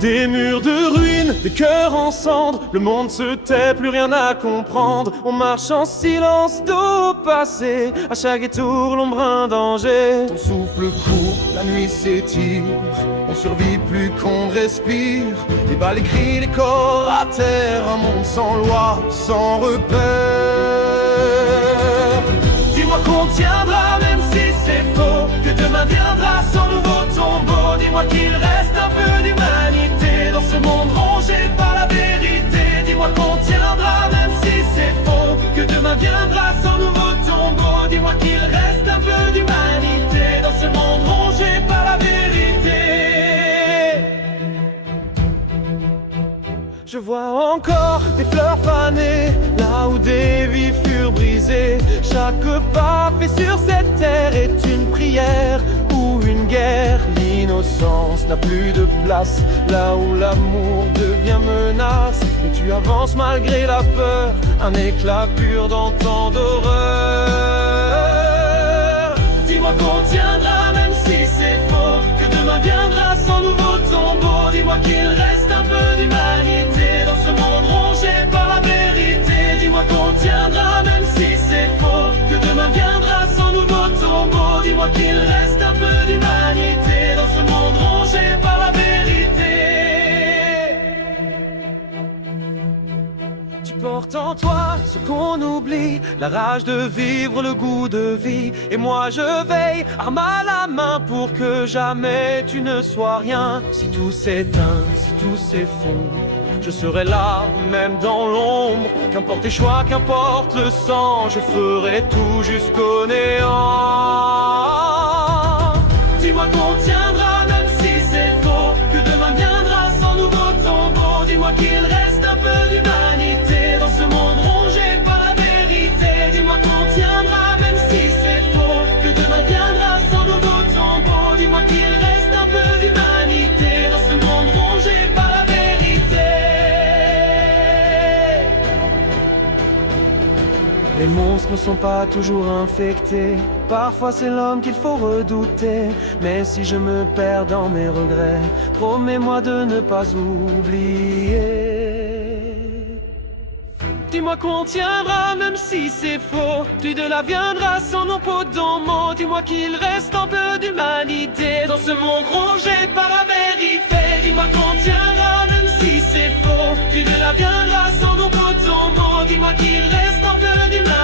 Des murs de ruines, des cœurs en cendres. Le monde se tait, plus rien à comprendre. On marche en silence, dos au passé. À chaque détour, l'ombre un danger. Ton souffle court, la nuit s'étire. On survit plus qu'on respire. Les balles, les cris, les corps à terre. Un monde sans loi, sans repère. Dis-moi qu'on tiendra même si c'est faux, que demain viendra sans nouveau tombeau. Dis-moi qu'il reste un peu d'humanité dans ce monde rongé par la vérité. Dis-moi qu'on tiendra même si c'est faux, que demain viendra sans nouveau tombeau. Dis-moi qu'il reste un peu d'humanité dans ce monde rongé par la vérité. Je vois encore des fleurs fanées, là où des vies furent brisées. Chaque pas fait sur cette terre est une prière ou une guerre. L'innocence n'a plus de place, là où l'amour devient menace. Et tu avances malgré la peur, un éclat pur dans tant d'horreur. Dis-moi qu'on tiendra même si c'est faux, que demain viendra sans nouveau tombeau. Dis-moi qu'il reste un peu d'humanité dans ce monde rongé par la vérité. Dis-moi qu'on tiendra même si c'est faux, que demain viendra sans nouveau tombeau. Dis-moi qu'il reste un peu d'humanité dans ce monde rongé par la vérité. Tu portes en toi ce qu'on oublie, la rage de vivre, le goût de vie. Et moi je veille, arme à la main, pour que jamais tu ne sois rien. Si tout s'éteint, si tout s'effondre, je serai là, même dans l'ombre. Qu'importe tes choix, qu'importe le sang, je ferai tout jusqu'au néant. Dis-moi qu'on tiendra même si c'est faux, que demain viendra sans nouveau tombeau. Dis-moi qu'il reste un peu d'humanité dans ce monde rongé par la vérité. Dis-moi qu'on tiendra même si c'est faux, que demain viendra sans nouveau tombeau. Dis-moi qu'il reste un peu d'humanité dans ce monde rongé par la vérité. Les monstres ne sont pas toujours infectés, parfois c'est l'homme qu'il faut redouter. Mais si je me perds dans mes regrets, promets-moi de ne pas oublier. Dis-moi qu'on tiendra même si c'est faux, tu de là viendras sans nos pots dans mots. Dis-moi qu'il reste un peu d'humanité dans ce monde rongé par la vérité. Dis-moi qu'on tiendra même si c'est faux, tu de là viendras sans nos pots dans mots. Dis-moi qu'il reste un peu d'humanité